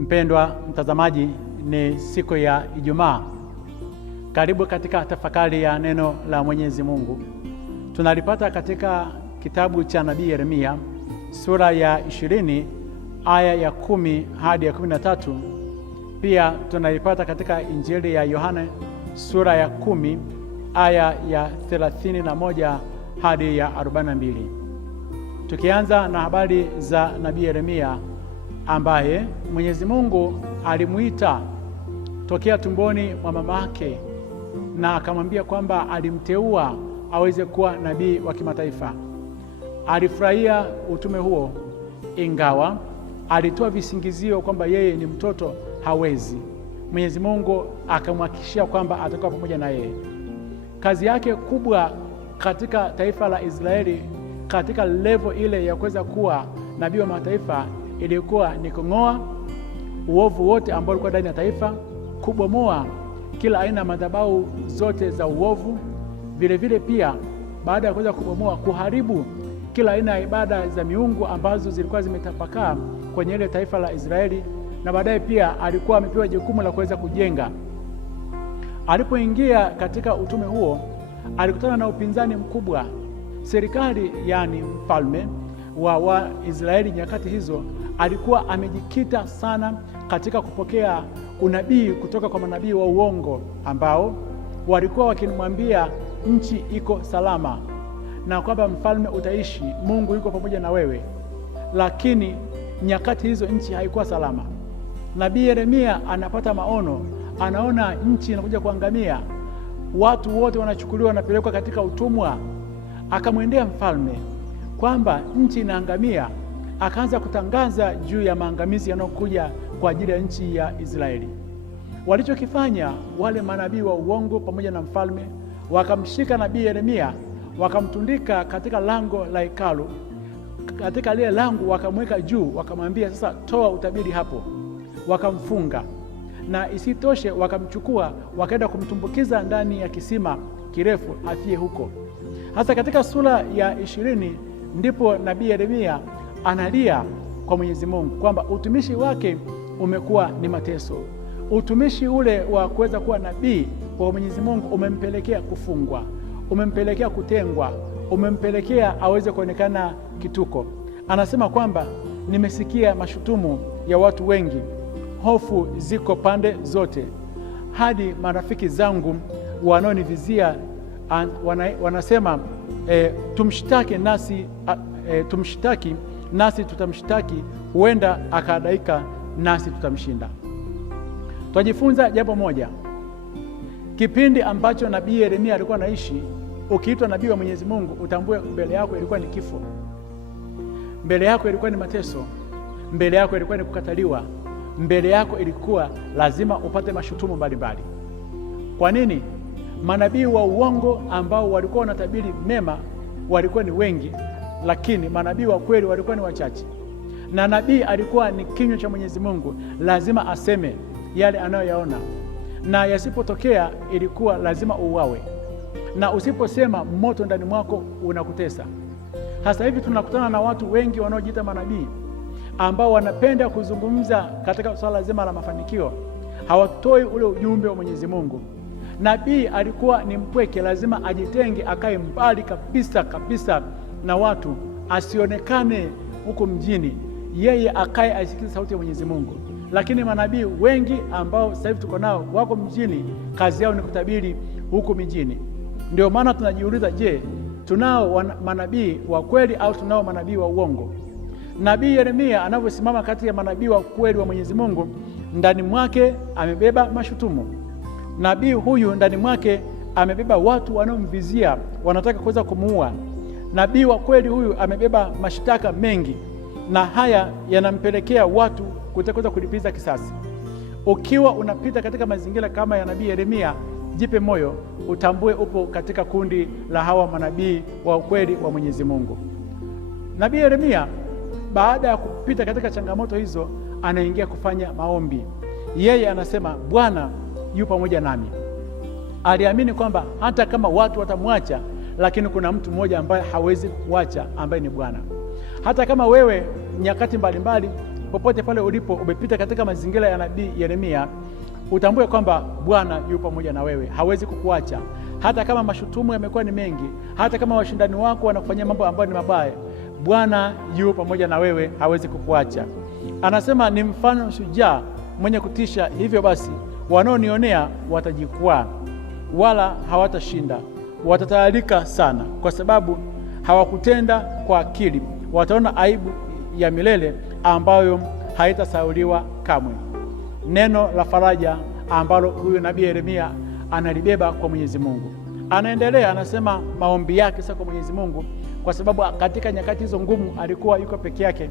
Mpendwa mtazamaji, ni siku ya Ijumaa. Karibu katika tafakari ya neno la Mwenyezi Mungu. Tunalipata katika kitabu cha Nabii Yeremia sura ya 20 aya ya 10 hadi ya 13. Pia tunalipata katika Injili ya Yohana sura ya 10 aya ya 31 hadi ya 42. Tukianza na habari za Nabii Yeremia ambaye Mwenyezi Mungu alimuita tokea tumboni mwa mama yake na akamwambia kwamba alimteua aweze kuwa nabii wa kimataifa. Alifurahia utume huo, ingawa alitoa visingizio kwamba yeye ni mtoto hawezi. Mwenyezi Mungu akamhakikishia kwamba atakuwa pamoja na yeye. Kazi yake kubwa katika taifa la Israeli, katika level ile ya kuweza kuwa nabii wa mataifa, ilikuwa ni kung'oa uovu wote ambao ulikuwa ndani ya taifa, kubomoa kila aina ya madhabahu zote za uovu. Vile vile pia baada ya kuweza kubomoa, kuharibu kila aina ya ibada za miungu ambazo zilikuwa zimetapakaa kwenye ile taifa la Israeli. Na baadaye pia alikuwa amepewa jukumu la kuweza kujenga. Alipoingia katika utume huo, alikutana na upinzani mkubwa. Serikali, yani mfalme wa Israeli nyakati hizo, alikuwa amejikita sana katika kupokea unabii kutoka kwa manabii wa uongo ambao walikuwa wakimwambia nchi iko salama na kwamba mfalme utaishi, Mungu yuko pamoja na wewe. Lakini nyakati hizo nchi haikuwa salama. Nabii Yeremia anapata maono, anaona nchi inakuja kuangamia, watu wote wanachukuliwa wanapelekwa katika utumwa. Akamwendea mfalme kwamba nchi inaangamia. Akaanza kutangaza juu ya maangamizi yanayokuja kwa ajili ya nchi ya Israeli. Walichokifanya wale manabii wa uongo pamoja na mfalme, wakamshika nabii Yeremia, wakamtundika katika lango la hekalu. Katika lile lango wakamweka juu, wakamwambia sasa toa utabiri hapo. Wakamfunga, na isitoshe wakamchukua wakaenda kumtumbukiza ndani ya kisima kirefu afie huko. Hasa katika sura ya 20 ndipo nabii Yeremia analia kwa Mwenyezi Mungu kwamba utumishi wake umekuwa ni mateso. Utumishi ule wa kuweza kuwa nabii wa Mwenyezi Mungu umempelekea kufungwa, umempelekea kutengwa, umempelekea aweze kuonekana kituko. Anasema kwamba nimesikia mashutumu ya watu wengi, hofu ziko pande zote, hadi marafiki zangu wanaonivizia wanasema tumshtaki nasi tutamshtaki, huenda akadaika nasi tutamshinda. Tunajifunza jambo moja. Kipindi ambacho nabii Yeremia alikuwa anaishi, ukiitwa nabii wa Mwenyezi Mungu, utambue mbele yako ilikuwa ni kifo, mbele yako ilikuwa ni mateso, mbele yako ilikuwa ni kukataliwa, mbele yako ilikuwa lazima upate mashutumu mbalimbali. Kwa nini? Manabii wa uongo ambao walikuwa wanatabiri mema walikuwa ni wengi, lakini manabii wa kweli walikuwa ni wachache. Na nabii alikuwa ni kinywa cha Mwenyezi Mungu, lazima aseme yale anayoyaona, na yasipotokea ilikuwa lazima uuawe, na usiposema moto ndani mwako unakutesa. Hasa hivi tunakutana na watu wengi wanaojiita manabii ambao wanapenda kuzungumza katika swala zima la mafanikio, hawatoi ule ujumbe wa Mwenyezi Mungu. Nabii alikuwa ni mpweke, lazima ajitenge, akae mbali kabisa na watu, asionekane huko mjini, yeye akae asikize sauti ya Mwenyezi Mungu. Lakini manabii wengi ambao sasa hivi tuko nao wako mjini, kazi yao ni kutabiri huko mjini. Ndio maana tunajiuliza, je, tunao manabii wa kweli au tunao manabii wa uongo? Nabii Yeremia anavyosimama kati ya manabii wa kweli wa Mwenyezi Mungu, ndani mwake amebeba mashutumu. Nabii huyu ndani mwake amebeba watu wanaomvizia, wanataka kuweza kumuua. Nabii wa kweli huyu amebeba mashtaka mengi, na haya yanampelekea watu kutaka kulipiza kisasi. Ukiwa unapita katika mazingira kama ya nabii Yeremia, jipe moyo, utambue upo katika kundi la hawa manabii wa kweli wa Mwenyezi Mungu. Nabii Yeremia baada ya kupita katika changamoto hizo, anaingia kufanya maombi. Yeye anasema Bwana yu pamoja nami. Aliamini kwamba hata kama watu watamwacha, lakini kuna mtu mmoja ambaye hawezi kuacha, ambaye ni Bwana. Hata kama wewe nyakati mbalimbali popote pale ulipo, umepita katika mazingira ya nabii Yeremia, utambue kwamba Bwana yu pamoja na wewe, hawezi kukuacha. Hata kama mashutumu yamekuwa ni mengi, hata kama washindani wako wanakufanyia mambo ambayo ni mabaya, Bwana yu pamoja na wewe, hawezi kukuacha. Anasema ni mfano shujaa mwenye kutisha, hivyo basi wanaonionea watajikwaa, wala hawatashinda. Watatayarika sana, kwa sababu hawakutenda kwa akili. Wataona aibu ya milele ambayo haitasahauliwa kamwe. Neno la faraja ambalo huyu nabii Yeremia analibeba kwa Mwenyezi Mungu. Anaendelea, anasema maombi yake sasa kwa Mwenyezi Mungu, kwa sababu katika nyakati hizo ngumu alikuwa yuko peke yake.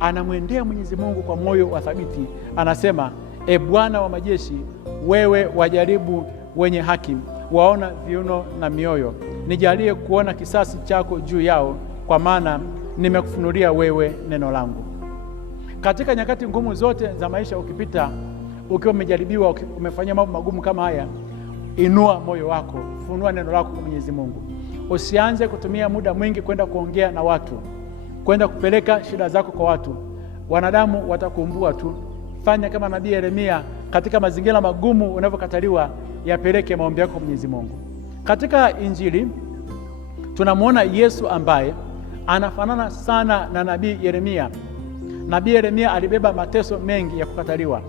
Anamwendea Mwenyezi Mungu kwa moyo wa thabiti. Anasema, E Bwana wa majeshi, wewe wajaribu wenye haki, waona viuno na mioyo. Nijalie kuona kisasi chako juu yao, kwa maana nimekufunulia wewe neno langu. Katika nyakati ngumu zote za maisha, ukipita ukiwa umejaribiwa, umefanyia mambo magumu kama haya, inua moyo wako, funua neno lako kwa Mwenyezi Mungu. Usianze kutumia muda mwingi kwenda kuongea na watu, kwenda kupeleka shida zako kwa watu. Wanadamu watakuumbua tu. Fanya kama nabii Yeremia, katika mazingira magumu unavyokataliwa, yapeleke maombi yako kwa Mwenyezi Mungu. Katika Injili tunamwona Yesu ambaye anafanana sana na nabii Yeremia. Nabii Yeremia alibeba mateso mengi ya kukataliwa,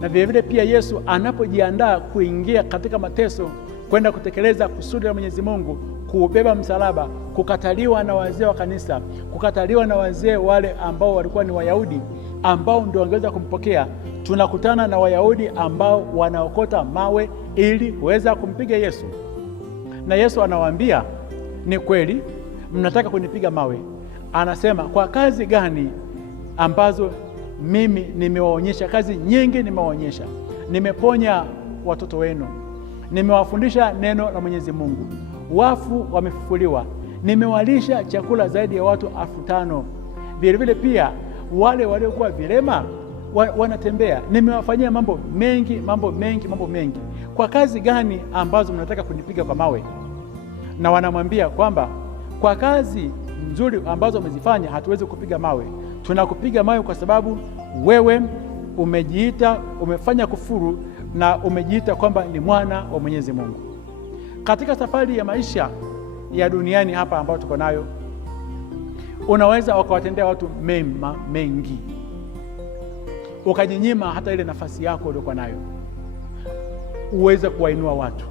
na vilevile pia Yesu anapojiandaa kuingia katika mateso, kwenda kutekeleza kusudi la Mwenyezi Mungu, kuubeba msalaba, kukataliwa na wazee wa kanisa, kukataliwa na wazee wale ambao walikuwa ni Wayahudi, ambao ndio wangeweza kumpokea. Tunakutana na Wayahudi ambao wanaokota mawe ili kuweza kumpiga Yesu, na Yesu anawaambia, ni kweli mnataka kunipiga mawe. Anasema, kwa kazi gani ambazo mimi nimewaonyesha? Kazi nyingi nimewaonyesha. Nimeponya watoto wenu, nimewafundisha neno la Mwenyezi Mungu, wafu wamefufuliwa, nimewalisha chakula zaidi ya watu 5,000. Vilevile pia wale waliokuwa vilema wanatembea. Nimewafanyia mambo mengi. Kwa kazi gani ambazo mnataka kunipiga kwa mawe? Na wanamwambia kwamba kwa kazi nzuri ambazo umezifanya hatuwezi kupiga mawe. Tunakupiga mawe kwa sababu wewe umejiita, umefanya kufuru na umejiita kwamba ni mwana wa Mwenyezi Mungu. Katika safari ya maisha ya duniani hapa ambayo tuko nayo, unaweza wakawatendea watu mema mengi, ukajinyima hata ile nafasi yako uliokuwa nayo uweze kuwainua watu.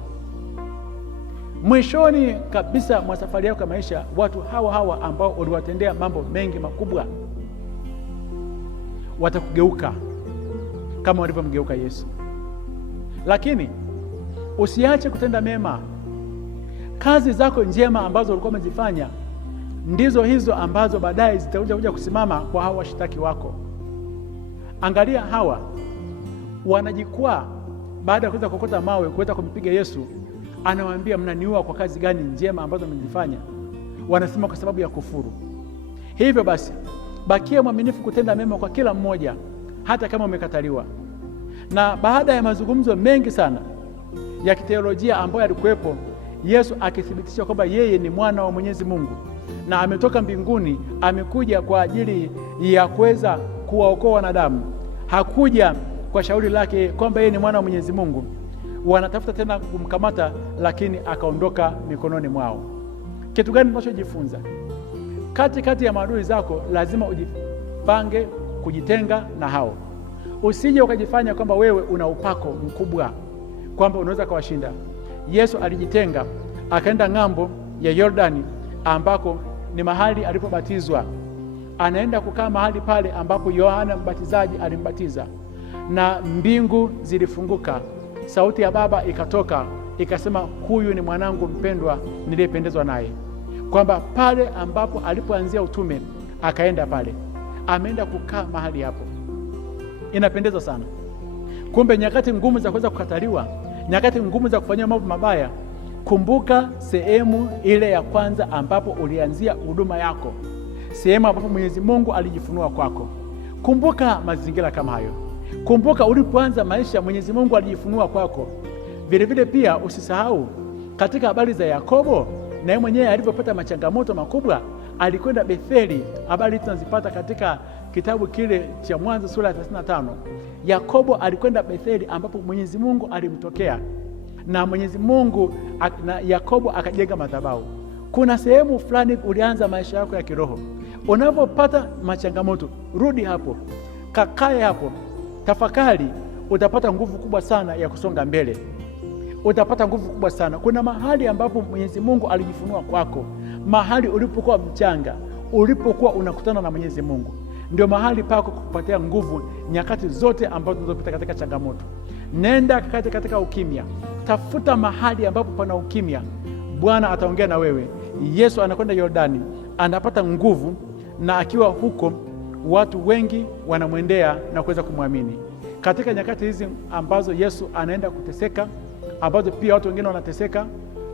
Mwishoni kabisa mwa safari yako ya maisha, watu hawa ambao uliwatendea mambo mengi makubwa watakugeuka kama walivyomgeuka Yesu. Lakini usiache kutenda mema. Kazi zako njema ambazo ulikuwa umezifanya ndizo hizo ambazo baadaye zitakuja kusimama kwa hawa washitaki wako. Angalia, hawa wanajikwaa baada ya kuweza kukota mawe kuweza kumpiga Yesu. Anawaambia, mnaniua kwa kazi gani njema ambazo mmezifanya? Wanasema kwa sababu ya kufuru. Hivyo basi, bakia mwaminifu kutenda mema kwa kila mmoja, hata kama umekataliwa. Na baada ya mazungumzo mengi sana ya kiteolojia ambayo yalikuwepo, Yesu akithibitisha kwamba yeye ni mwana wa Mwenyezi Mungu na ametoka mbinguni, amekuja kwa ajili ya kuweza kuwaokoa wanadamu. Hakuja kwa shauri lake kwamba yeye ni mwana wa Mwenyezi Mungu. Wanatafuta tena kumkamata, lakini akaondoka mikononi mwao. Kitu gani tunachojifunza? Kati ya maadui zako lazima ujipange kujitenga na hao. Usije ukajifanya kwamba wewe una upako mkubwa, kwamba unaweza kuwashinda. Yesu alijitenga, akaenda ng'ambo ya Yordani ambako ni mahali alipobatizwa. Anaenda kukaa mahali pale ambapo Yohana Mbatizaji alimbatiza, na mbingu zilifunguka. Sauti ya Baba ikatoka ikasema, huyu ni mwanangu mpendwa niliyependezwa naye. Kwamba pale ambapo alipoanzia utume akaenda pale, ameenda kukaa mahali hapo. Inapendeza sana. Kumbe nyakati ngumu za kuweza kukataliwa, nyakati ngumu za kufanyia mambo mabaya, kumbuka sehemu ile ya kwanza ambapo ulianzia huduma yako, sehemu ambapo Mwenyezi Mungu alijifunua kwako. Kumbuka mazingira kama hayo. Kumbuka ulipoanza maisha, Mwenyezi Mungu alijifunua kwako. Vilevile pia usisahau katika habari za Yakobo, na yeye mwenyewe alipopata machangamoto makubwa alikwenda Betheli. Habari tunazipata katika kitabu kile cha Mwanzo sura ya 35, Yakobo alikwenda Betheli ambapo Mwenyezi Mungu alimtokea, na Mwenyezi Mungu na Yakobo akajenga madhabahu. Kuna sehemu fulani ulianza maisha yako ya kiroho. Unapopata machangamoto, rudi hapo, kakae hapo, tafakari, utapata nguvu kubwa sana ya kusonga mbele. Utapata nguvu kubwa sana. Kuna mahali ambapo Mwenyezi Mungu alijifunua kwako, mahali ulipokuwa mchanga, ulipokuwa unakutana na Mwenyezi Mungu, ndio mahali pako kukupatia nguvu nyakati zote ambazo unazopita katika changamoto. Nenda katika ukimya, tafuta mahali ambapo pana ukimya. Bwana ataongea na wewe. Yesu anakwenda Yordani, anapata nguvu, na akiwa huko watu wengi wanamwendea na kuweza kumwamini. Katika nyakati hizi ambazo Yesu anaenda kuteseka, ambazo pia watu wengine wanateseka,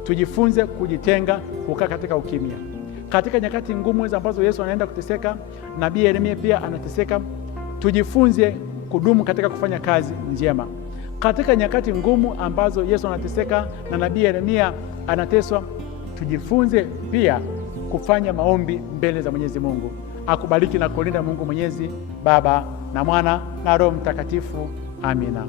tujifunze kujitenga, kukaa katika ukimya. Katika nyakati ngumu hizi ambazo Yesu anaenda kuteseka, nabii Yeremia pia anateseka, tujifunze kudumu katika kufanya kazi njema. Katika nyakati ngumu ambazo Yesu anateseka na nabii Yeremia anateswa, tujifunze pia kufanya maombi mbele za Mwenyezi Mungu. Akubariki na kulinda Mungu Mwenyezi, Baba na Mwana na Roho Mtakatifu. Amina.